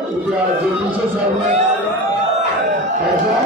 कृपया जल्दी से सामने ऐसा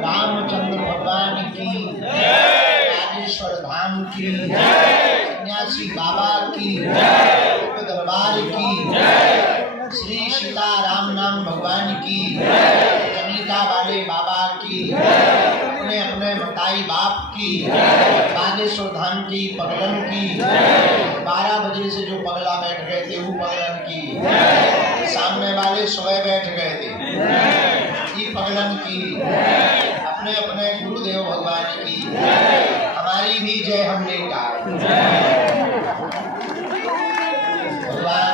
रामचंद्र भगवान की, राजेश्वर धाम की, सन्यासी बाबा की, दरबार की, श्री सीता राम नाम भगवान की, जमीता वाले बाबा की, अपने अपने मताई बाप की, बागेश्वर धाम की, पगलन की, 12 बजे से जो पगला बैठ गए थे वो पगलन की, सामने वाले सुबह बैठ गए थे पगलन की, अपने अपने गुरुदेव भगवान की, हमारी भी जय हमने का। भगवान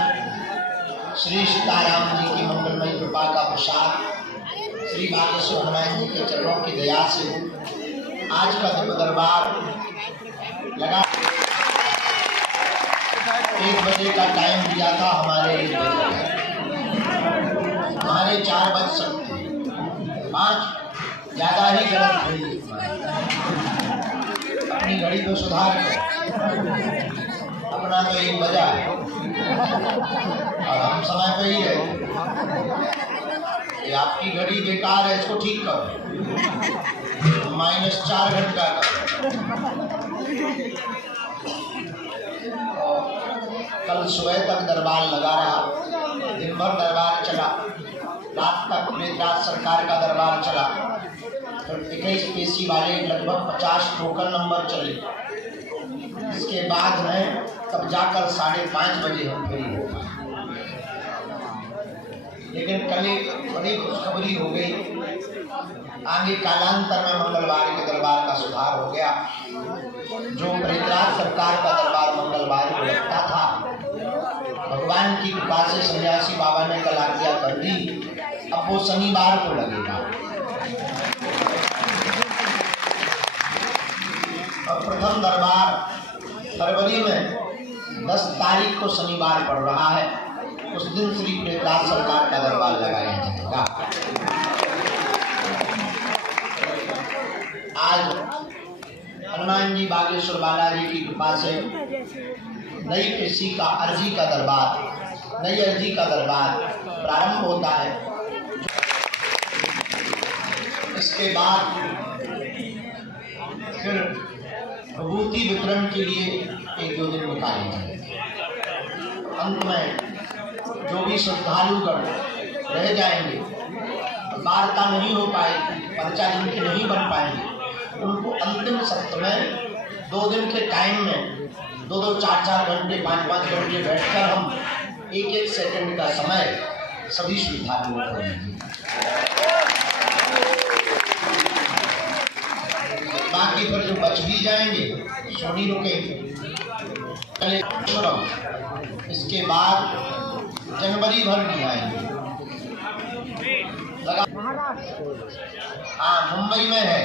श्री सीताराम जी की मंगलमय कृपा का प्रसाद श्री बागेश्वर हनुमान जी के चरणों की दया से आज का दिव्य दरबार लगा। 1 बजे का टाइम दिया था, हमारे 4 बज सकते, 5 ज्यादा ही गलत हुई। अपनी घड़ी को सुधार कर, अपना तो 1 बजा और हम समय पे ही रहे। ये आपकी घड़ी बेकार है, इसको ठीक करो, -4 घंटा करो। कल सुबह तक दरबार लगा रहा, दिन भर दरबार चला, रात तक गुजरात सरकार का दरबार चला, फिर 21 पेशी वाले लगभग 50 टोकन नंबर चले। इसके बाद में तब जाकर 5:30 बजे हम फ्री हो गए। लेकिन कल एक बड़ी खुशखबरी हो गई, आगे कालांतर में मंगलवार के दरबार का सुधार हो गया। जो गुजरात सरकार का दरबार मंगलवार को लगता था, भगवान की कृपा से सन्यासी बाबा ने कल आज्ञा कर दी, अब वो शनिवार को लगेगा। और प्रथम दरबार फरवरी में 10 तारीख को शनिवार पड़ रहा है, उस दिन श्री गुजरात सरकार का दरबार लगाया जाएगा। आज हनुमान जी बागेश्वर बालाजी की कृपा से नई पेशी का अर्जी का दरबार, नई अर्जी का दरबार प्रारंभ होता है। इसके बाद फिर विभूति वितरण के लिए 1-2 दिन निकाले जाएंगे। अंत में जो भी श्रद्धालुगण रह जाएंगे, वार्ता नहीं हो पाएगी, पर्चा जिनके नहीं बन पाएंगे, उनको अंतिम सत्र में 2 दिन के टाइम में 2-2, 4-4 घंटे, 5-5 घंटे बैठकर हम 1-1 सेकंड का समय सभी श्रद्धालुओं को देंगे। बाकी पर जो बच भी जाएंगे सोनी रुकेंगे। इसके बाद जनवरी भर नहीं आएंगे। हाँ, मुंबई में है,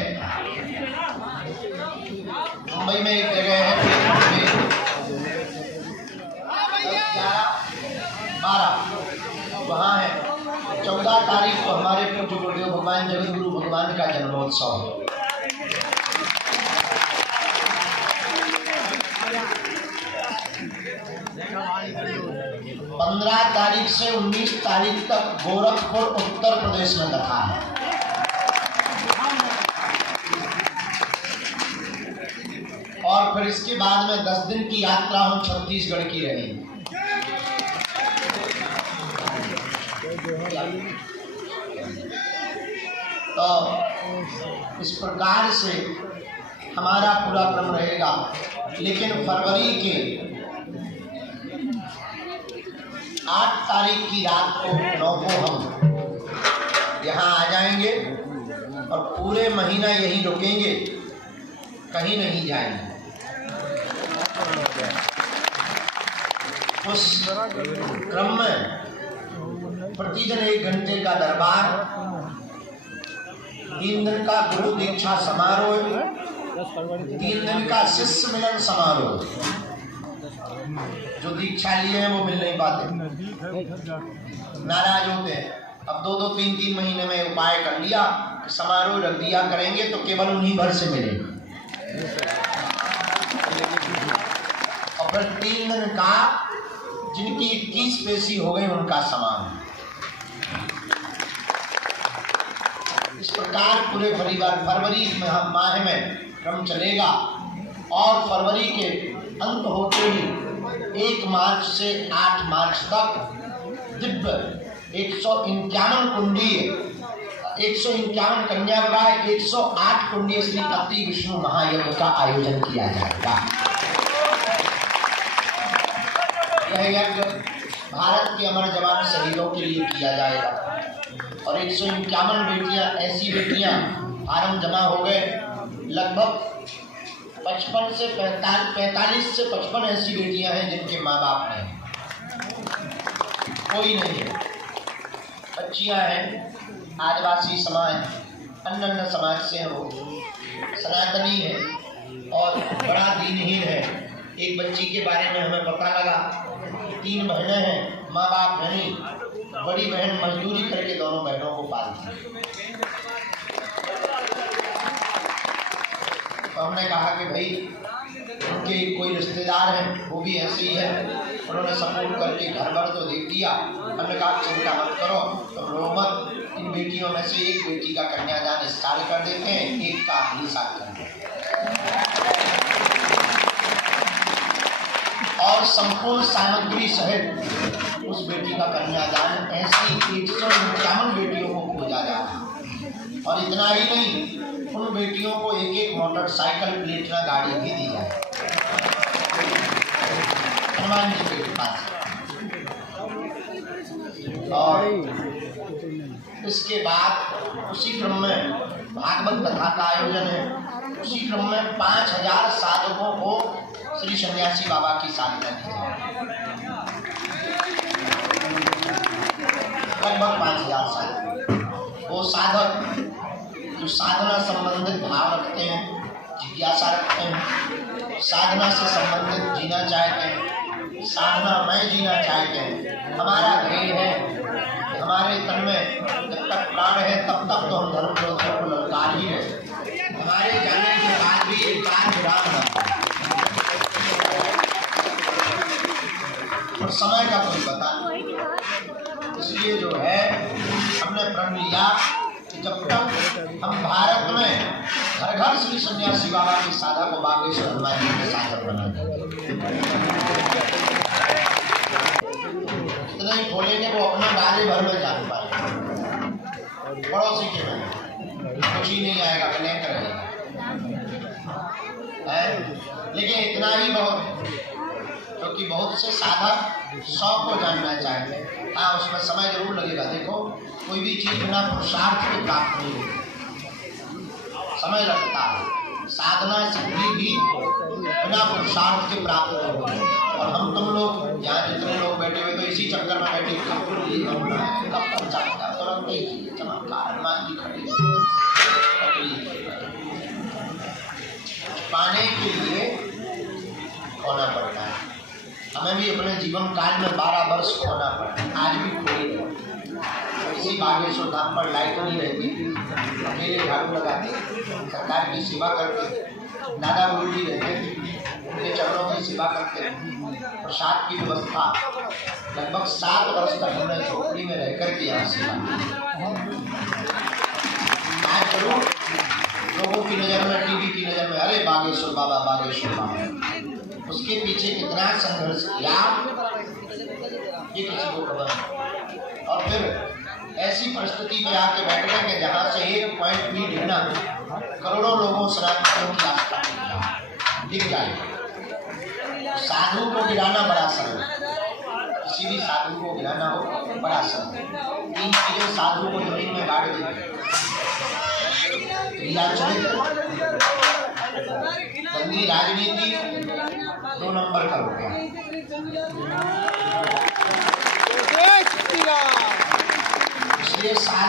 मुंबई में एक जगह है 10-11-12 वहाँ है। 14 तारीख को हमारे पूज्य गुरुदेव भगवान जगत गुरु भगवान का जन्मोत्सव है। 15 तारीख से 19 तारीख तक गोरखपुर उत्तर प्रदेश में कथा है। और फिर इसके बाद में 10 दिन की यात्रा हम छत्तीसगढ़ की रहेगी। तो इस प्रकार से हमारा पूरा क्रम रहेगा। लेकिन फरवरी के 8 तारीख की रात को 9 को हम यहाँ आ जाएंगे और पूरे महीना यहीं रुकेंगे, कहीं नहीं जाएंगे। उस क्रम में प्रतिदिन 1 घंटे का दरबार, 3 दिन का गुरु दीक्षा समारोह, 3 दिन का शिष्य मिलन समारोह। जो दीक्षा लिए हैं वो मिल नहीं पाते, नाराज होते हैं। अब 2-2, 3-3 महीने में उपाय कर लिया कि समारोह रख दिया करेंगे तो केवल उन्हीं भर से मिलेगा। और फिर 3 दिन का जिनकी 21 पेशी हो गई उनका समान। इस प्रकार पूरे फरवरी माह में क्रम चलेगा और फरवरी के अंत होते ही 1 मार्च से 8 मार्च तक दिव्य 151 कुंडीय, 151 कन्या विवाह, 108 कुंडीय श्री अति विष्णु महायज्ञ का आयोजन किया जाएगा। यह यज्ञ भारत के अमर जवान शहीदों के लिए किया जाएगा। और 151 बेटियां, ऐसी बेटियां, फार्म जमा हो गए, लगभग 45 से 55 ऐसी बेटियां हैं जिनके माँ बाप नहीं, कोई नहीं है, बच्चियां हैं, आदिवासी समाज, अन्य समाज से हैं, वो सनातनी है और बड़ा दीनहीन है। एक बच्ची के बारे में हमें पता लगा, 3 बहनें हैं, माँ बाप है नहीं, बड़ी बहन मजदूरी करके दोनों बहनों को पालती है। तो हमने कहा कि भाई उनके कोई रिश्तेदार हैं, वो भी ऐसे ही है, उन्होंने सपोर्ट करके घर भर तो देख दिया। हमने कहा चिंता मत करो, तो रो मत, इन बेटियों में से एक बेटी का कन्यादान इस साल कर देते हैं, एक का अगले साल कर देते हैं। और संपूर्ण सामग्री सहित उस बेटी का कन्यादान ऐसी 151 बेटियों को खोजा जा रहा है। और इतना ही नहीं, उन बेटियों को 1-1 मोटरसाइकिल प्लेटिना गाड़ी भी दी जाए हनुमान जी के पास। और इसके बाद उसी क्रम में भागवत कथा का आयोजन है। उसी क्रम में 5000 साधकों को श्री सन्यासी बाबा की साधना दी जाए, लगभग 5000 साधक। वो साधक जो साधना संबंधित भाव रखते हैं, जिज्ञासा रखते हैं, साधना से संबंधित जीना चाहते हैं, साधना में जीना चाहते हैं। हमारा ध्येय है, हमारे तन में जब तक प्राण है तब तक तो हम धर्म को ललकार ही है। हमारे जाने के बाद भी एक बार विराम न, और समय का कोई पता नहीं। इसलिए जो है हमने प्रण लिया कि जब तक हम भारत में घर घर श्री सन्यासी बाबा की साधक को बागेश्वर हनुमान जी के साधक बना देंगे। इतना ही खोलेंगे वो अपना गाले भर में जान पाए, पड़ोसी के में कुछ ही नहीं आएगा, कनेक्ट रहेगा। लेकिन इतना ही बहुत, क्योंकि बहुत से साधक 100 को जानना चाहते हैं। हाँ, उसमें समय जरूर लगेगा। देखो, कोई भी चीज बिना पुरुषार्थ के प्राप्त नहीं होती, समय लगता है। साधना सिद्धि भी बिना पुरुषार्थ के प्राप्त नहीं होती। और हम तुम लोग यहाँ जितने लोग बैठे हुए तो इसी चक्कर में बैठे, चमत्कार हनुमान जी खड़ी पाने के लिए खोना पड़ता है। हमें भी अपने जीवन काल में 12 वर्ष खोना पड़ा, आज भी खोई है। इसी बागेश्वर धाम पर लाइट नहीं रहती, अकेले झाड़ू लगाते, सरकार की सेवा करते, दादा गुरु जी रहते, उनके चरणों की सेवा करते, प्रसाद की व्यवस्था लगभग 7 वर्ष तक हमने झोपड़ी में रहकर के यहाँ सेवा। आज जरूर लोगों की नज़र में, टीवी की नज़र में, अरे बागेश्वर बाबा, बागेश्वर बाबा, उसके पीछे कितना संघर्ष किया ये किसी को खबर नहीं। और फिर ऐसी परिस्थिति में आके बैठ गए कि जहाँ से 1 पॉइंट भी गिरना करोड़ों लोगों सनातनियों की आस्था दिख जाए। साधु को गिराना बड़ा सरल, किसी भी साधु को गिराना हो बड़ा सरल। 3 चीजें साधु को जमीन में गाड़ देती, गंदी राजनीति, 2 नंबर का हो गया।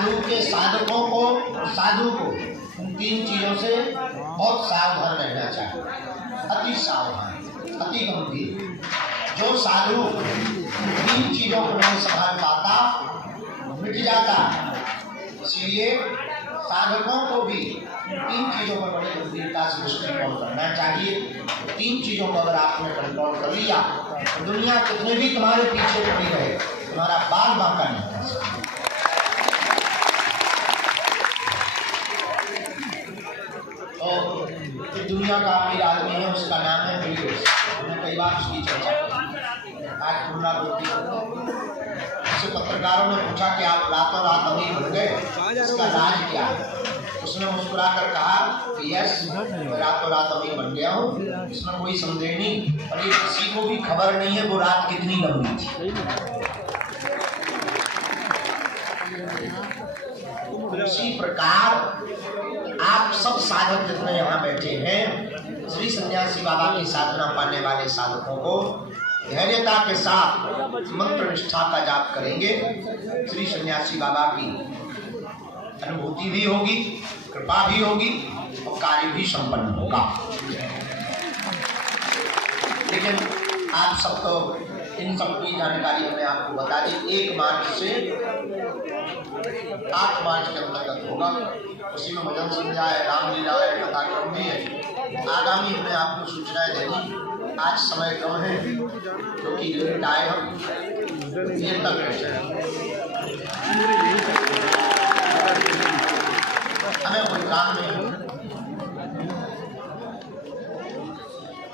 साधु के साधकों को और साधु को इन 3 चीजों से बहुत सावधान रहना चाहिए, अति सावधान, अति गंभीर। जो साधु 3 चीजों को नहीं संभाल पाता मिट जाता। इसलिए साधकों को भी 3 चीजों पर बड़ी गंभीरता से दृष्टिकोण करना चाहिए। 3 चीजों को अगर आपने कंट्रोल कर लिया तो दुनिया कितने भी तुम्हारे पीछे पड़ी रहे, तुम्हारा बाल बांका नहीं कर सकता। तो दुनिया का अमीर आदमी है, उसका नाम है बिल गेट्स। हमने कई बार उसकी चर्चा की। आज पुनरावृत्ति उससे पत्रकारों ने पूछा कि आप रातों रात अमीर हो गए, इसका राज क्या है? उसने मुस्कुराकर कहा कि यस, मैं रातों रात अमीर बन गया हूँ, इसमें कोई संदेह नहीं, और ये किसी को भी खबर नहीं है वो रात कितनी लंबी थी। इसी प्रकार आप सब साधक जितने यहाँ बैठे हैं, श्री सन्यासी बाबा की साधना पाने वाले साधकों को धैर्यता के साथ मंत्र निष्ठा का जाप करेंगे। श्री सन्यासी बाबा की अनुभूति भी होगी, कृपा भी होगी और कार्य भी संपन्न होगा। लेकिन आप सबको इन सब की जानकारी हमने आपको बता दी। 1 मार्च से 8 मार्च के अंतर्गत होगा। उसी में भजन संध्या है, रामलीला है, कथाक्रम भी है। आगामी हमने आपको सूचनाएं देनी। आज समय कम है क्योंकि लेट आए हम, ये तक हमें कोई काम नहीं।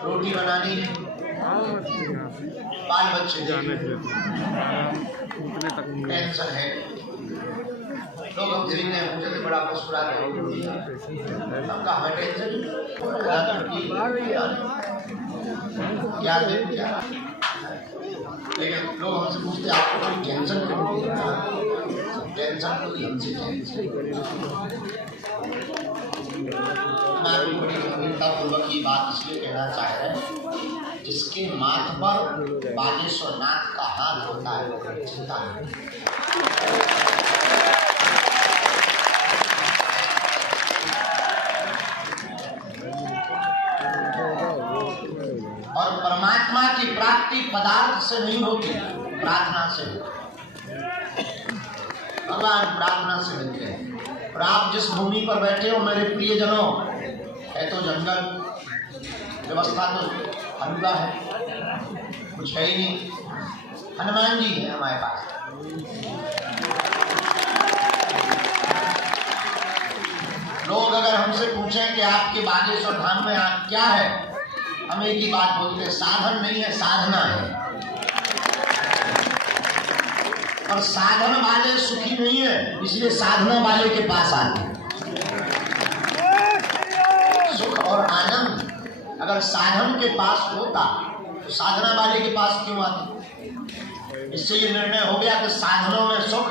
रोटी बनानी, बाल बच्चे टेंशन है। लोग हम जिन्हें मुझे तो बड़ा मुस्कुराते हैं, सबका हमें टेंशन क्या दे क्या। लेकिन लोग हमसे पूछते आपको कोई टेंशन क्यों? टेंशन कोई हमसे मैं बड़ी गंभीरतापूर्वक ये बात इसलिए कहना चाह रहे हैं, जिसके माथ पर बागेश्वर नाथ का हाथ होता है चिंता नहीं। और परमात्मा की प्राप्ति पदार्थ से नहीं होती, प्रार्थना से होती। भगवान प्रार्थना से मिलते हैं। और आप जिस भूमि पर बैठे हो मेरे प्रियजनों, है तो जंगल, व्यवस्था तो हल्का है, कुछ है ही नहीं। हनुमान जी है हमारे पास। लोग अगर हमसे पूछें कि आपके बागेश्वर धाम में आप क्या है, हम एक ही बात बोलते हैं, साधन नहीं है, साधना है। और साधन वाले सुखी नहीं है, इसलिए साधना वाले के पास आते हैं। सुख और आनंद अगर साधन के पास होता तो साधना वाले के पास क्यों आते? इससे ये निर्णय हो गया कि साधनों में सुख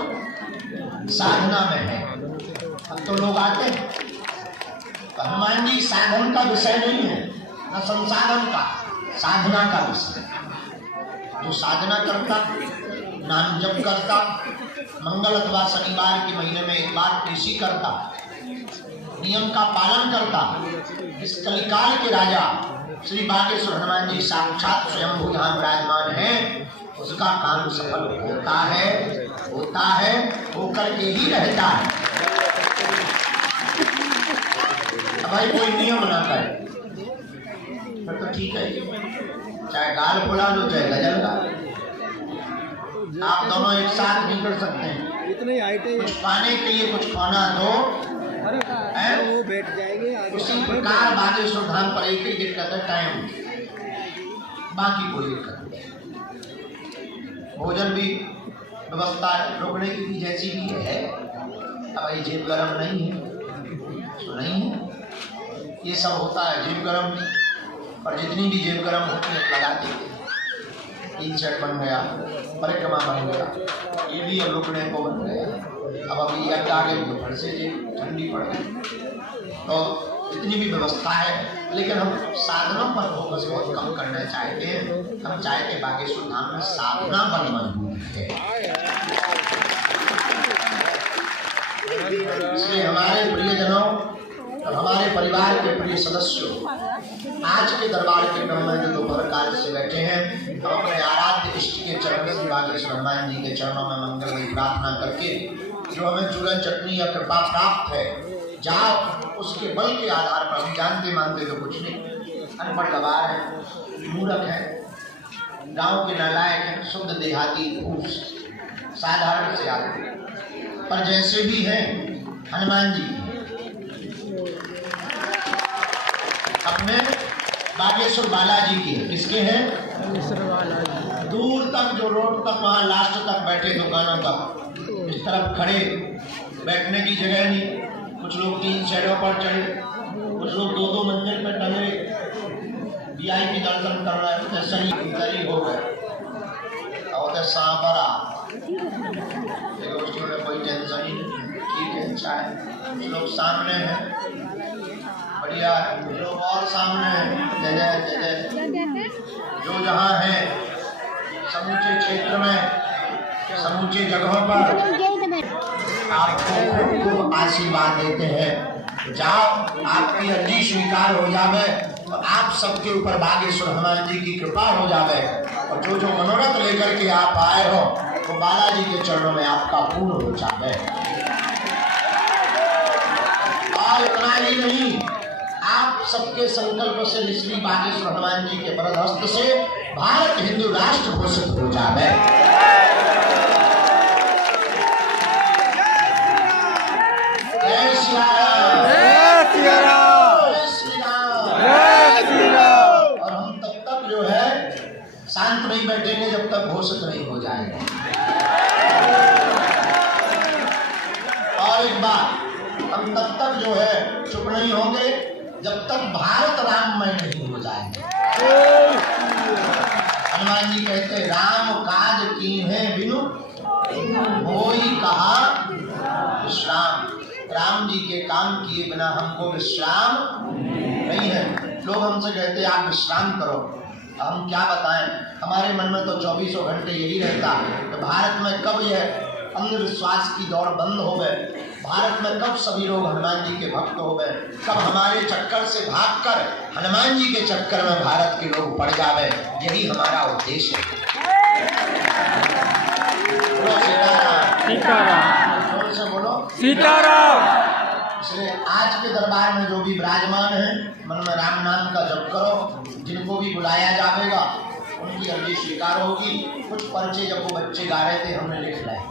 साधना में है। अब तो लोग आते हैं। तो हनुमान जी साधन का विषय नहीं है, न संसाधन का, साधना का विषय। जो साधना करता, नाम जप करता, मंगल अथवा शनिवार के महीने में एक बार पेशी करता, नियम का पालन करता, इस कलिकाल के राजा श्री बागेश्वर हनुमान जी साक्षात स्वयं यहाँ विराजमान हैं, उसका काम सफल होता है, होकर के ही रहता है। भाई कोई नियम ना करे तो ठीक है, चाहे गाल फुला लो चाहे गजल गा, आप दोनों एक साथ नहीं कर सकते हैं। इतने आइटे कुछ पाने के लिए कुछ खाना दो, वो बैठ जाएंगे आगे। उसी प्रकार बागेश्वर धाम पर एक ही दिक्कत है, टाइम, बाकी कोई दिक्कत नहीं। भोजन भी व्यवस्था रुकने की भी जैसी भी है। अब भाई जेब गरम नहीं है तो नहीं है, ये सब होता है जेब गरम। और जितनी भी जेब गरम होती है लगा देते हैं। 3 सेट बन गया, परिक्रमा बन गया, ये भी अब रुकने को बन गया। अब अभी अड्डा आगे फिर से जेब ठंडी पड़ गई। तो इतनी भी व्यवस्था है, लेकिन हम साधनों पर फोकस बहुत कम करना चाहते हैं। हम चाहते हैं बागेश्वर धाम में साधना बल मजबूत है। हम अपने आराध्य इष्ट के चरण में बागेश्वर हनुमान जी के चरणों में मंगल की प्रार्थना करके जो हमें चूरन चटनी या कृपा प्राप्त है, जाओ उसके बल के आधार पर। हम जानते मानते तो कुछ नहीं, अनपढ़ गवार है, मूर्ख है, गांव के नालायक है, शुद्ध देहाती फूस, साधारण से आदमी, पर जैसे भी हैं हनुमान जी अपने बागेश्वर बालाजी के। किसके हैं? दूर तक जो रोड तक वहाँ लास्ट तक बैठे दुकानों तक, इस तरफ खड़े, बैठने की जगह नहीं। कुछ लोग 3 शेडों पर चढ़े, कुछ लोग 2-2 मंजिल पर टंगे, VIP दर्शन कर रहे हैं। तो सही भीतरी हो गए और सांपरा उसमें कोई टेंशन ही नहीं, ठीक है, अच्छा है। कुछ लोग सामने हैं, बढ़िया है, लोग और सामने हैं, जय जय जय जय। जो जहाँ है समूचे क्षेत्र में, समूचे जगहों पर आपको खूब आशीर्वाद देते हैं। जाओ, आपकी अर्जी स्वीकार हो जावे और आप सबके ऊपर बागेश्वर हनुमान जी की कृपा हो जावे और जो जो मनोरथ लेकर के आप आए हो वो बालाजी के चरणों में आपका पूर्ण हो जावे। और इतना ही नहीं, आप सबके संकल्प से श्री बागेश्वर हनुमान जी के वरद हस्त से भारत हिंदू राष्ट्र घोषित हो जावे। जय श्री राम, जय श्री राम, जय श्री राम, जय श्री राम। और हम तब तक जो है शांत नहीं बैठेंगे जब तक घोषित नहीं हो जाएगा। और एक बात, हम तब तक जो है चुप नहीं होंगे जब तक भारत राममय नहीं हो जाएगा। हनुमान जी कहते हैं, राम काज कीन्हे बिनु होई कहा विश्राम। राम जी के काम किए बिना हमको विश्राम नहीं है। लोग हमसे कहते हैं आप विश्राम करो, हम क्या बताएं, हमारे मन में तो 24 घंटे यही रहता कि भारत में कब यह अंधविश्वास की दौड़ बंद हो गए, भारत में कब सभी लोग हनुमान जी के भक्त हो गए, कब हमारे चक्कर से भागकर हनुमान जी के चक्कर में भारत के लोग पड़ जावे। यही हमारा उद्देश्य है। जोर से बोलो सीताराम। इसलिए आज के दरबार में जो भी विराजमान है, मन में राम नाम का जप करो। जिनको भी बुलाया जाएगा उनकी अर्जी स्वीकार होगी। कुछ पर्चे जब वो बच्चे गा रहे थे हमने लिख लाए,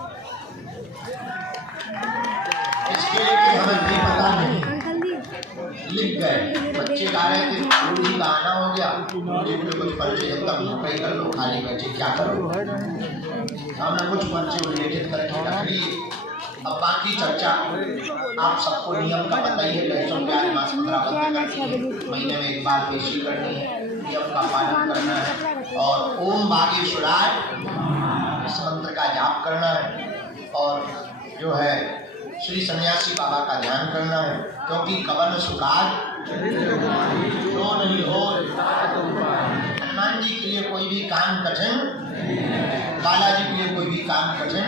इसके लिए कि हमें भी पता नहीं, लिख गए। बच्चे गा रहे थे, गुरु जी का आना हो गया, गुरु जी बोले कुछ पर्चे जब तक नौकरी कर लो, खाली बच्चे क्या करो। हमने कुछ पर्चे उल्लेखित करके रख लिए। अब बाकी चर्चा आप सबको नियम का पता ही है। कैसों प्यार मास 15 महीने में एक बार पेशी करनी है, नियम का पालन करना है और ओम बागेश्वराय इस मंत्र का जाप करना है और जो है श्री सन्यासी बाबा का ध्यान करना है। क्योंकि कवन सुकाज जो नहीं हो, हनुमान जी के लिए कोई भी काम कठिन, बालाजी के लिए कोई भी काम कठिन,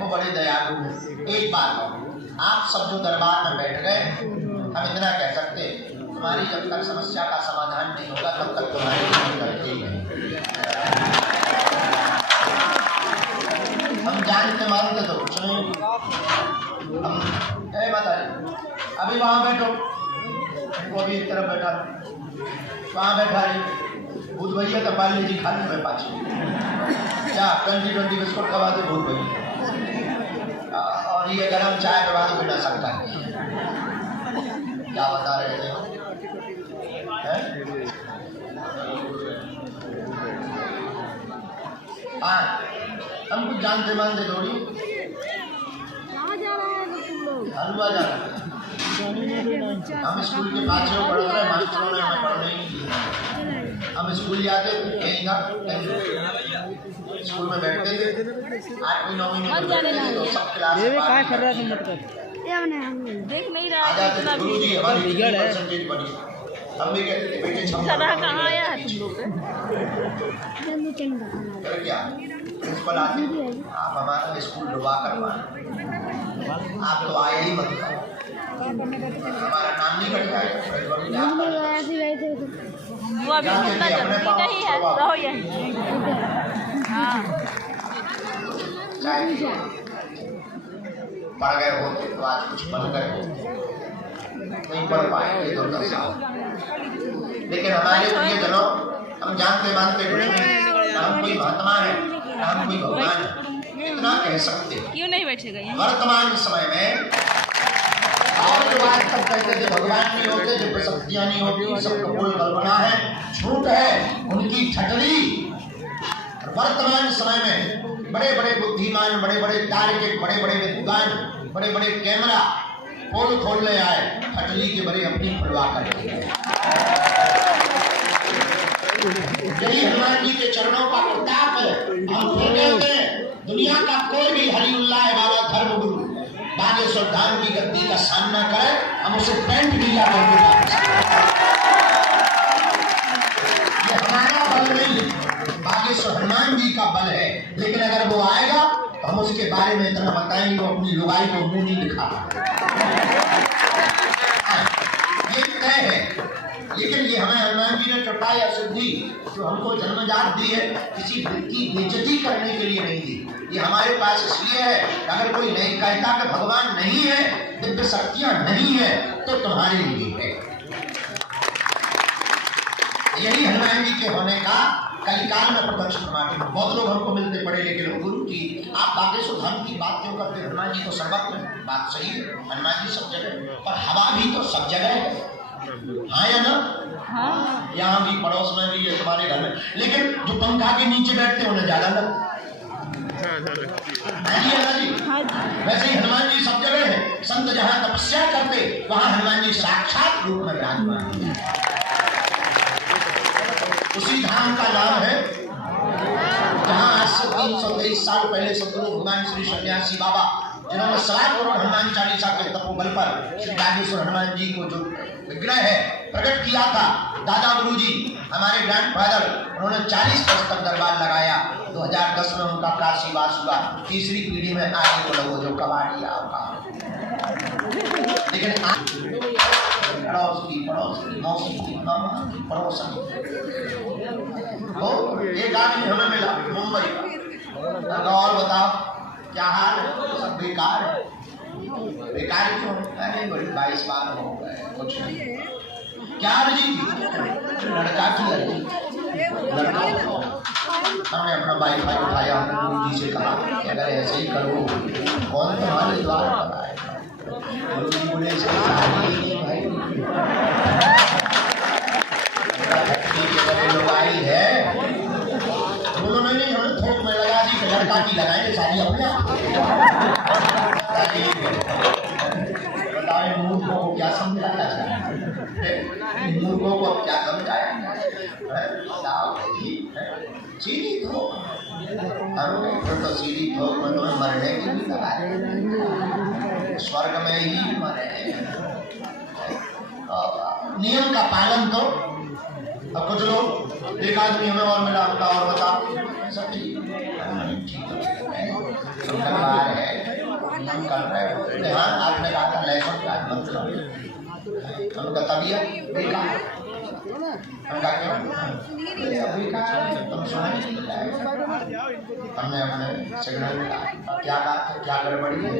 वो बड़े दयालु हैं। एक बात, आप सब जो दरबार में बैठ गए, हम इतना कह सकते तुम्हारी जब तक समस्या का समाधान नहीं होगा तब तक तुम्हारी काम करते ही नहीं। हम जानते मानते तो कुछ नहीं। हम माता जी अभी वहाँ बैठो, वो अभी एक तरफ बैठा, वहाँ बैठा रही भूत भैया तो पाली जी खाने में पाची क्या 20-20 बिस्कुट खवा दे भूत भैया, और ये गरम चाय के बाद बिना सकता है। क्या बता रहे थे हाँ, हम कुछ जानते मानते थोड़ी। हलवा जा रहा है, हम स्कूल के पाछे पढ़ रहे, मास्टरों ने हमें पढ़ने ही नहीं दिया। हम स्कूल जाते यहीं था, स्कूल में बैठते थे, 8वीं 9वीं में बैठते थे तो सब क्लास में आ जाते थे। गुरु जी हमारी परसेंटेज बनी, हम भी कहते थे बेटे क्या प्रिंसिपल आते, आप हमारा स्कूल डुबा कर मारे, आप तो आए ही मत, हमारा नाम नहीं कट जाएगा। वो अभी घूमना जरूरी नहीं है, रहो यहीं। हाँ पढ़ गए होते तो आज कुछ बन गए होते, नहीं पढ़ पाएंगे तो दस साल। लेकिन हमारे प्रिय जनों, हम जानते मानते कुछ नहीं, हम कोई महात्मा है, हम कोई भगवान है, इतना कह सकते हैं। क्यों नहीं बैठेगा? वर्तमान समय में और जो बात सब कहते थे भगवान नहीं होते, जो प्रशक्तियां नहीं होती, सब कपोल कल्पना है, झूठ है, उनकी ठटरी। वर्तमान समय में बड़े बड़े बुद्धिमान, बड़े बड़े तार्किक, बड़े बड़े विद्वान, बड़े बड़े कैमरा पोल खोलने आए, ठटरी के बड़े अपनी परवाह करते हैं। यही हनुमान जी के चरणों का प्रताप है। हम फिर कहते हैं दुनिया का कोई भी हरिउल्लाह बाबा धर्म गुरु बागेश्वर धाम की गद्दी का सामना करे, हम उसे पैंट ढीला करके वापस ये हमारा बल नहीं, बागेश्वर हनुमान जी का बल है। लेकिन अगर वो आएगा तो हम उसके बारे में इतना बताएंगे, वो अपनी लुगाई को मुंह नहीं दिखा। ये तय है। लेकिन ये हमें हनुमान जी ने कृपा या सिद्धि जो हमको जन्मजात दी है, किसी की बेइज्जती करने के लिए नहीं दी। ये हमारे पास इसलिए है, अगर कोई नहीं कहता कि भगवान नहीं है, दिव्य शक्तियां नहीं है, तो तुम्हारे लिए है। यही हनुमान जी के होने का कलिकाल में प्रत्यक्ष प्रमाण है। बहुत लोग हमको मिलते पढ़े लिखे लोग, गुरु जी आप बागेश्वर धाम की बात क्यों करते? हनुमान जी तो सर्वत्र, बात सही है, हनुमान जी सब जगह, पर हवा भी तो सब जगह है, हाँ या ना? हाँ। यहाँ भी पड़ोस में भी है, तुम्हारे घर में, लेकिन जो पंखा के नीचे बैठते हैं उन्हें ज्यादा लगता है। वैसे ही हनुमान जी सब जगह है। संत जहाँ तपस्या करते वहाँ हनुमान जी साक्षात रूप में विराजमान है। उसी धाम का नाम है जहाँ आज से 323 साल पहले सतगुरु भगवान श्री सन्यासी बाबा, जिन्होंने 7 करोड़ हनुमान चालीसा के तपोबल पर श्री बागेश्वर हनुमान जी को जो विग्रह है प्रकट किया था, दादा गुरु जी हमारे ग्रैंडफादर, उन्होंने 40 वर्ष तक दरबार लगाया। 2010 में उनका काशीवास हुआ। तीसरी पीढ़ी में आगे को लगो जो कबाड़ी आपका, लेकिन पड़ोस की मौसी की पड़ोसन तो एक आदमी हमें मिला मुंबई का, और बताओ क्या हाल है? सब बेकार है। बेकार क्यों? अरे बड़ी 22 बार हो गए, कुछ नहीं। क्या अर्जी थी? लड़का की अर्जी, लड़का। हमने अपना वाईफाई उठाया, गुरु जी से कहा कि अगर ऐसे ही करो कौन तुम्हारे द्वार पर आएगा? गुरु जी बोले भाई लुगाई है, उन्होंने नहीं, हमें थोक में लगा दी, लड़का की लगाएंगे सारी अपने। बताए मूर्खों को क्या समझाया जाए? मूर्खों को क्या समझाया? सीधी थोक, तो सीधी थोक में तुम्हें मरने की भी लगाए, स्वर्ग में ही मरे। नियम का पालन तो। अब कुछ लोग, एक आदमी हमें और मिला, हमका और बताओ सब ठीक है, नियम कर रहे हो। हाँ आपने कहा था लहसुन प्याज मत खाओ, हमका तबीयत बेकार, हमका क्यों बेकार, तुम सुनाई हमने अपने सिग्नल में क्या कहा, क्या गड़बड़ी है,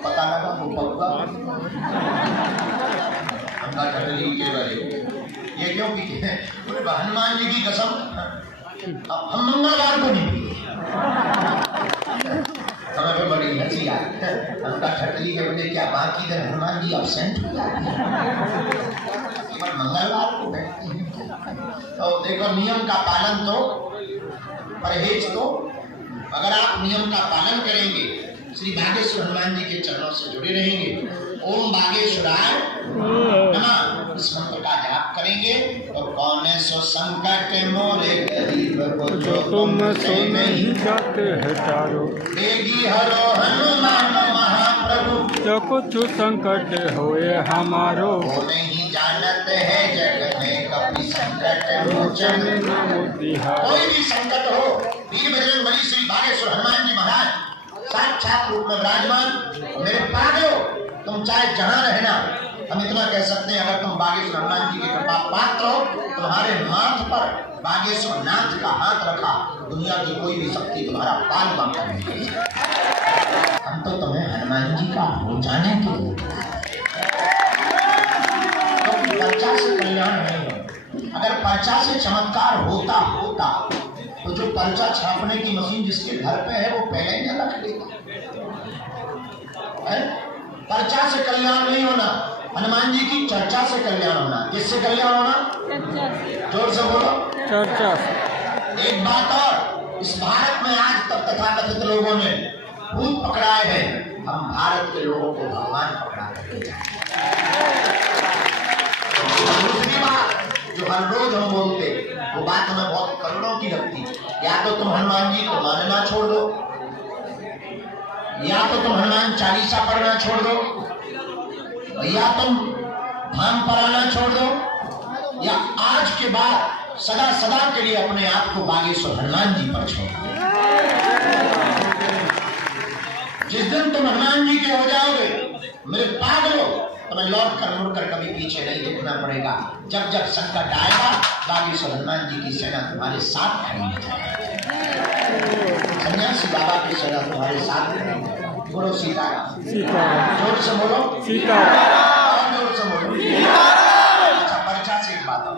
पता लगा वो पक्का हमका ठटली के बड़े। ये क्यों पीते हैं? हनुमान जी की कसम, हम मंगलवार को नहीं पीते। हमें तो बड़ी हंसी आई, हमका ठटली के बड़े क्या बाकी दिन हनुमान जी absent हो जाते हैं, केवल मंगलवार को बैठते हैं। तो देखो नियम का पालन तो, परहेज तो, अगर आप नियम का पालन करेंगे, श्री बागेश्वर हनुमान जी के चरणों से जुड़े रहेंगे, ओम बागेश्वराय नमः इस मंत्र का जाप करेंगे, और कौन सो संकट मोरे गरीब को जो तुम से नहीं जाते हैं चारों, देगी हरो हनुमान महाप्रभु, जो कुछ संकट होए हमारो, वो नहीं जानत है जग में कभी संकट मोचन। कोई भी संकट हो, वीर बजरंगबली श्री बागेश्वर हनुमान जी महाराज साक्षात रूप में विराजमान, मेरे पागो तुम चाहे जहां रहना, हम इतना कह सकते हैं, अगर तुम बागेश्वर हनुमान जी की कृपा पात्र हो, तुम्हारे माथ पर बागेश्वर नाथ का हाथ रखा, दुनिया की कोई भी शक्ति तुम्हारा बाल बांका नहीं कर सकती। हम तो तुम्हें हनुमान जी का हो जाने के लिए, तो पर्चा से कल्याण नहीं हो। अगर पर्चा से चमत्कार होता तो जो पर्चा छापने की मशीन जिसके घर पे है वो पहले ही न रख लेगा। पर्चा से कल्याण नहीं होना, हनुमान जी की चर्चा से कल्याण होना। किससे कल्याण होना? जोर से बोलो। चर्चा। एक बात और, इस भारत में आज तक तथाकथित लोगों ने भूत पकड़ाए हैं, हम भारत के लोगों को भगवान पकड़ा करके जाए। दूसरी बात जो हर रोज हम बोलते, वो बात हमें बहुत करुणों की लगती, या तो तुम हनुमान जी को मानना छोड़ दो, या तो तुम हनुमान चालीसा पढ़ना छोड़ दो, या तुम धाम पढ़ाना छोड़ दो, या आज के बाद सदा सदा के लिए अपने आप को बागेश्वर हनुमान जी पर छोड़ दो। जिस दिन तुम हनुमान जी के हो जाओगे, मेरे पागलों, तुम्हें लौट कर मुड़कर कभी पीछे नहीं देखना पड़ेगा। जब जब संकट आएगा, बागेश्वर हनुमान जी की सेना तुम्हारे साथ खड़ी हो जाएगी। सन्यासी बाबा की सेना तुम्हारे साथ खड़ी हो जाएगी। बोलो सीताराम। जोर से बोलो सीताराम। जोर से बोलो। अच्छा, पर्चा से एक बात हो,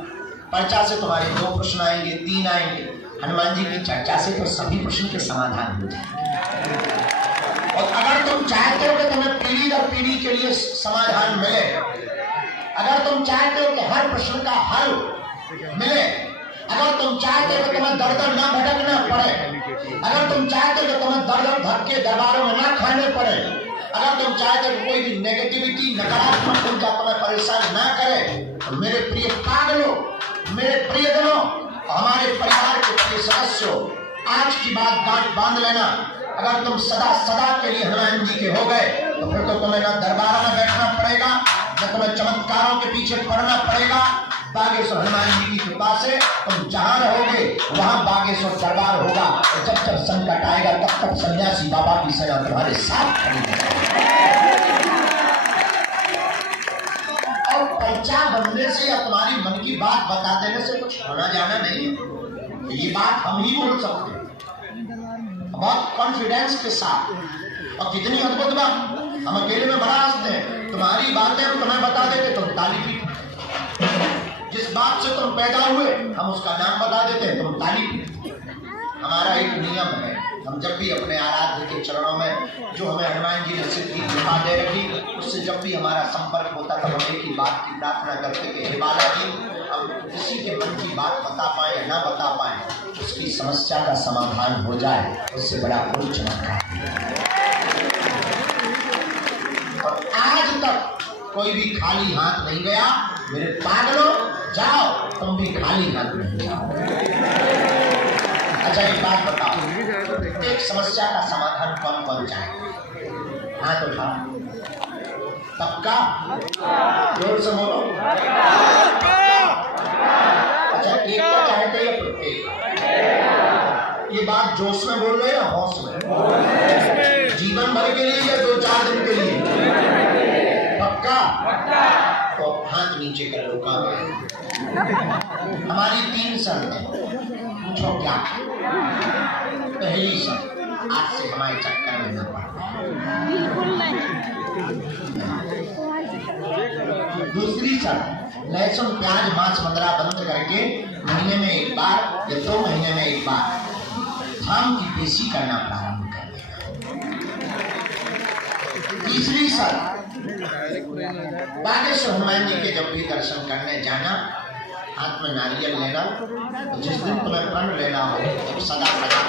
पर्चा से तुम्हारे 2 प्रश्न आएंगे, 3 आएंगे। हनुमान जी की चर्चा से तो सभी प्रश्न के समाधान हो जाएंगे। और अगर तुम चाहते हो कि तुम्हें पीढ़ी दर पीढ़ी के लिए समाधान मिले, अगर तुम चाहते हो कि हर प्रश्न का हल मिले, अगर तुम चाहते हो कि तुम्हें दर दर ना भटकना पड़े, अगर तुम चाहते हो कि तुम्हें दर दर धक्के दरबारों में ना खाने पड़े, अगर तुम चाहते हो कि कोई भी नेगेटिविटी, नकारात्मक ऊर्जा तुम्हें परेशान ना करे, तो मेरे प्रिय पागलों, मेरे प्रियजनों, हमारे परिवार के प्रिय सदस्यों, आज की बात गांठ बांध लेना। अगर तुम सदा सदा के लिए हनुमान जी के हो गए, तो फिर तो तुम्हें ना दरबार में बैठना पड़ेगा, न तुम्हें चमत्कारों के पीछे पड़ना पड़ेगा। बागेश्वर हनुमान जी की कृपा से तुम जहां रहोगे वहां बागेश्वर दरबार होगा। और जब जब संकट आएगा, तब तक सन्यासी बाबा की सेना तुम्हारे साथ खड़ी है। और पर्चा बनने से या तुम्हारी मन की बात बता देने से कुछ होना जाना नहीं है। ये बात हम ही बोल सकते हैं बहुत कॉन्फिडेंस के साथ। और कितनी अद्भुत बात, हम अकेले में बड़ा हंसते हैं, तुम्हारी बातें हम तुम्हें बता देते, तुम ताली पीटते। जिस बात से तुम पैदा हुए, हम उसका नाम बता देते हैं, तुम ताली पीटते। हमारा एक नियम है, हम जब भी अपने आराध्य के चरणों में, जो हमें हनुमान जी ने सिद्धि कृपा दे रखी, उससे जब भी हमारा संपर्क होता, तब हम एक ही बात की प्रार्थना करते कि हे बालाजी, हम किसी के मन की बात बता पाए या ना बता पाए, उसकी समस्या का समाधान हो जाए, उससे बड़ा कोई चमत्कार नहीं। और आज तक कोई भी खाली हाथ नहीं गया। मेरे पागलों, जाओ, तुम भी खाली हाथ नहीं जाओ। अच्छा, एक बात बताओ, एक समस्या का समाधान कौन कौन चाहे? हाथ उठाओ। पक्का? जोर से बोलो। अच्छा, एक का चाहते या प्रत्येक? ये बात जोश में बोल रहे हैं या होश में? जीवन भर के लिए या 2-4 दिन के लिए? पक्का? तो हाथ नीचे कर लो। हमारी 3 शर्तें, पूछो क्या? पहली शर्त, आज से हमारे चक्कर में न पड़ना। दूसरी शर्त, लहसुन प्याज मांस मदिरा बंद करके महीने में 1 बार या 2 महीने में 1 बार धाम की पेशी करना प्रारंभ कर देना। तीसरी शर्त, बागेश्वर हनुमान जी के जब भी दर्शन करने जाना, हाथ में नारियल लेना। तो जिस दिन तुम्हें प्रण लेना हो, जब सदा सदा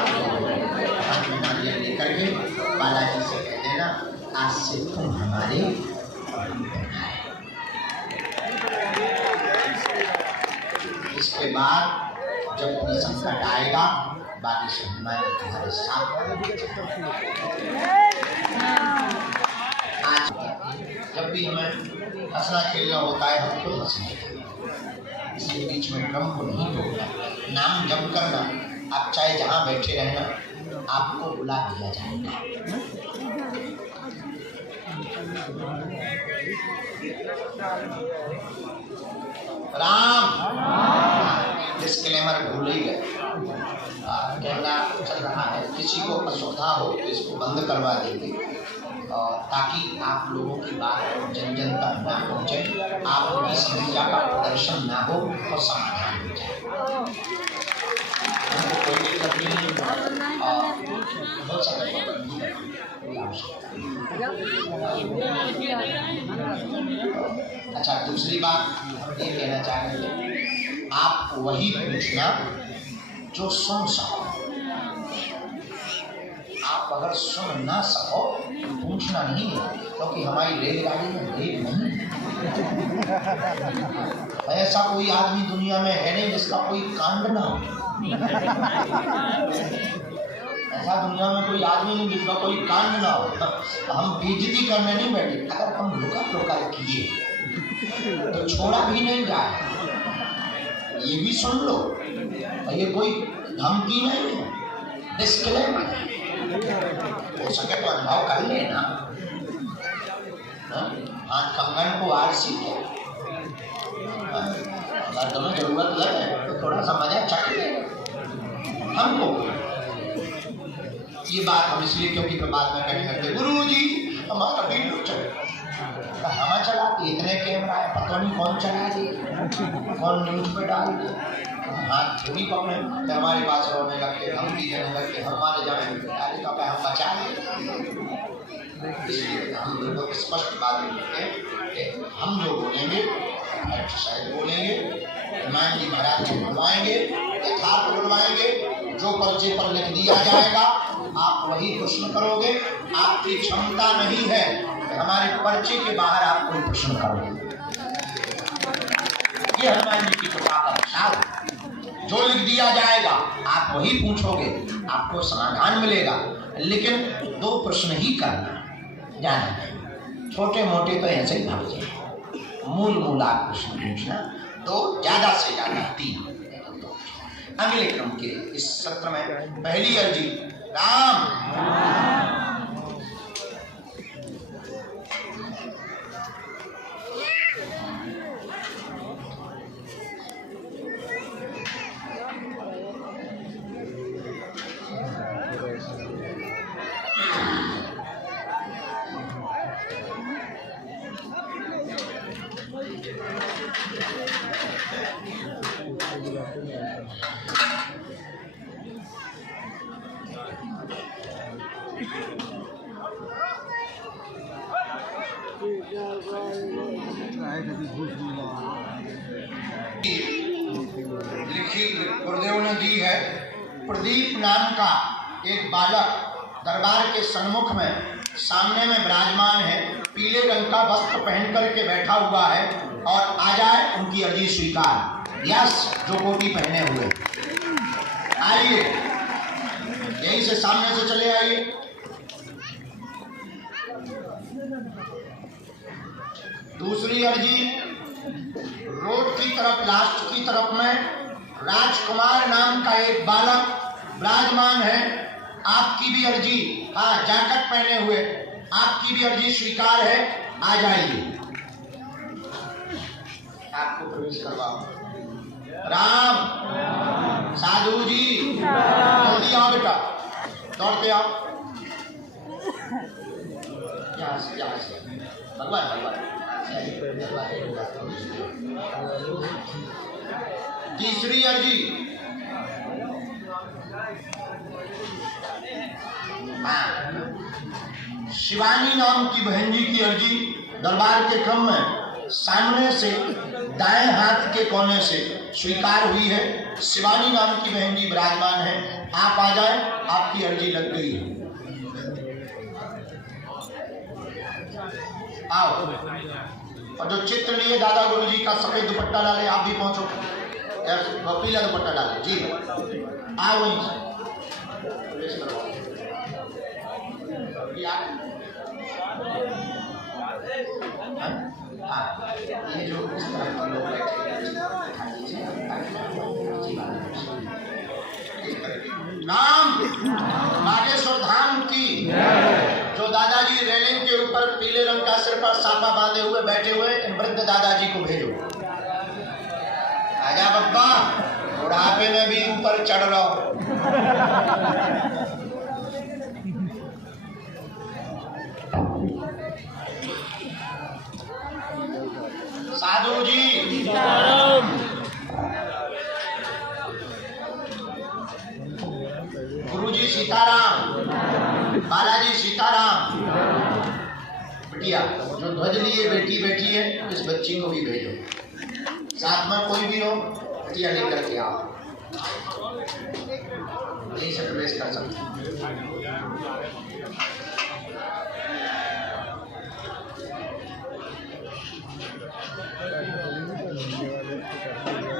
हाथ में नारियल लेकर के बालाजी से कह देना, आज से तुम हमारे इसके बाद जब कोई संकट आएगा, बागेश्वर हनुमान जी तुम्हारे साथ। आज जब भी हमें हंसना खेलना होता है, हम खुद हंसते, इसके बीच में ड्रम को नहीं बोलना, नाम जप करना। आप चाहे जहां बैठे रहना, आपको बुला दिया जाएगा। राम डिस्क्लेमर भूल ही गए। कैमरा चल रहा है, किसी को असुविधा हो तो इसको बंद करवा देंगे ताकि आप लोगों की बात जन जन तक ना पहुँचे, आपकी समस्या का प्रदर्शन ना हो और समाधान हो जाए। कोई दिक्कत नहीं हो सकता। अच्छा, दूसरी बात ये कहना चाहेंगे, आप वही पूछना जो सुन सको। आप अगर सुन ना सको पूछना नहीं है, क्योंकि हमारी रेलगाड़ी में रेल नहीं है। ऐसा कोई आदमी दुनिया में है नहीं जिसका कोई कांड ना हो। ऐसा दुनिया में कोई आदमी नहीं जिसका कोई कांड ना हो। हम बेइज्जती करने नहीं बैठे, अगर हम लुका लुका किए तो छोड़ा भी नहीं जाए, ये भी सुन लो। ये कोई धमकी नहीं है, डिस्क्लेमर। हो सके तो अनुभव कर लेना। आज कंगन को आरसी है, अगर तुम्हें जरूरत लगे तो थोड़ा सा मजा चख ले हमको। ये बात हम इसलिए क्योंकि बाद में कहने लगते, गुरु जी हमारा वीडियो चले, हवा चलाती, इतने कैमरा है, पता नहीं कौन चला दिए, कौन न्यूज पे डाल दिए। हाथ थोड़ी पकड़े तो हमारे पास रोने लगते, धमकी देने लगते, हमारे जाने का हम बचा लें। इसलिए हम लोग स्पष्ट बात करते हैं, हम जो बोलेंगे एक्सरसाइज बोलेंगे, ईमान जी महाराज को बुलवाएंगे, यथार्थ बुलवाएंगे। जो पर्चे पर लिख दिया जाएगा आप वही प्रश्न करोगे। आपकी क्षमता नहीं है कि हमारे पर्चे के बाहर आप कोई प्रश्न करोगे। ये हनुमान जी की कृपा का प्रसाद। जो लिख दिया जाएगा आप वही पूछोगे, आपको समाधान मिलेगा। लेकिन 2 प्रश्न ही करना, जाना नहीं। छोटे मोटे तो ऐसे ही भाग जाए। मूल आप प्रश्न पूछना, 2 ज्यादा से ज्यादा 3। अगले क्रम के इस सत्र में पहली अर्जी राम। लिखी गुरुदेव ने दी है। प्रदीप नाम का एक बालक दरबार के सन्मुख में सामने में विराजमान है, पीले रंग का वस्त्र पहन करके बैठा हुआ है और आ जाए उनकी अर्जी स्वीकार। यस, जो कोटी पहने हुए आइए, यहीं से सामने से चले आइए। दूसरी अर्जी रोड की तरफ, लास्ट की तरफ में राजकुमार नाम का एक बालक विराजमान है। आपकी भी अर्जी, हाँ, जैकेट पहने हुए, आपकी भी अर्जी स्वीकार है, आ जाइए, आपको प्रवेश करवाओ। राम, साधु जी जल्दी आओ बेटा, दौड़ते आओ। यहाँ से भगवान। तीसरी अर्जी शिवानी नाम की बहन जी की अर्जी दरबार के क्रम में सामने से दाएं हाथ के कोने से स्वीकार हुई है। शिवानी नाम की बहन जी विराजमान है, आप आ जाए, आपकी अर्जी लग गई है। आओ, और जो चित्र लिए दादा गुरु जी का सफेद दुपट्टा डाले, आप भी पहुंचो, पीला दुपट्टा डाले जी, आओ वहीं से। ये जो इस तरह के लोग नाम नागेश्वर धाम की, जो दादा बालाजी रेलिंग के ऊपर पीले रंग का सिर पर साफा बांधे हुए बैठे हुए इन वृद्ध दादाजी को भेजो। आजा बप्पा, बुढ़ापे में भी ऊपर चढ़ रहो। साधु जी, गुरुजी सीताराम, बालाजी सीताराम। बिटिया जो ध्वज लिए बेटी बैठी है, इस बच्ची को भी भेजो। साथ में कोई भी हो, बिटिया लेकर के आओ, यहीं से प्रवेश कर सकते।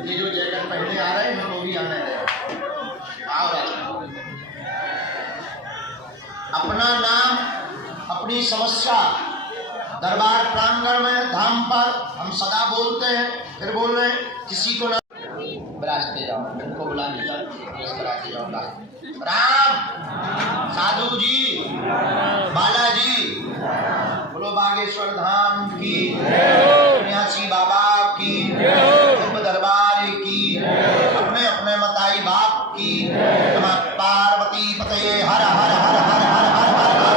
ये जो जैकेट पहने आ रहे हैं वो भी आने रहे। आओ राजा, अपना नाम, अपनी समस्या दरबार प्रांगण में धाम पर हम सदा बोलते हैं, फिर बोल रहे हैं, किसी को ना विराजते जाओ, इनको बुला लेकर कराते जाओ। राम, साधु जी, बालाजी, बोलो बागेश्वर धाम की, सन्यासी बाबा की, दरबार की, अपने अपने मताई बाप की, पार्वती पतये हर हर हर हर हर हर हर हर।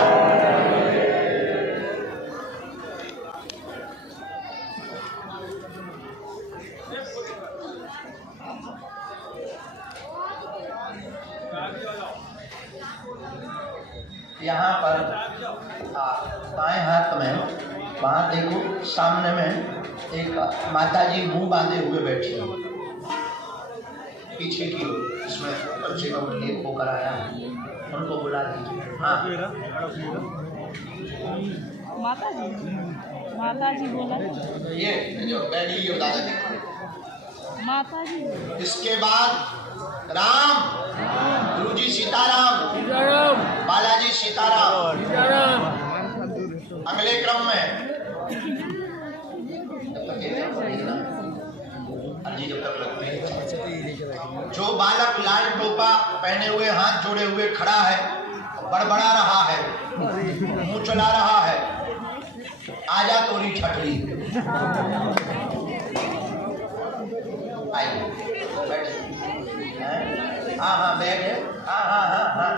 यहाँ पर बाएं हाथ में, वहाँ देखो सामने में एक माताजी मुंह बांधे हुए बैठी है, पीछे की ओर, इसमें कम से कम एक होकर आया है, उनको बुला दीजिए। हाँ माता जी बोला, ये जो बैठी है दादाजी, माता जी। इसके बाद राम, गुरुजी सीताराम, बालाजी सीताराम। अगले क्रम में जब तक लगते हैं, जो बालक लाल टोपा पहने हुए हाथ जोड़े हुए खड़ा है, बड़बड़ा रहा है, मुंह चला रहा है, आजा तोरी छठड़ी। आइए बैठिए। हाँ हाँ बैग है, हाँ हाँ हाँ हाँ,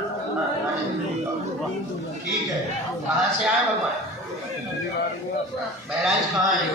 ठीक है। कहाँ से आए भगवान? महराज कहाँ है?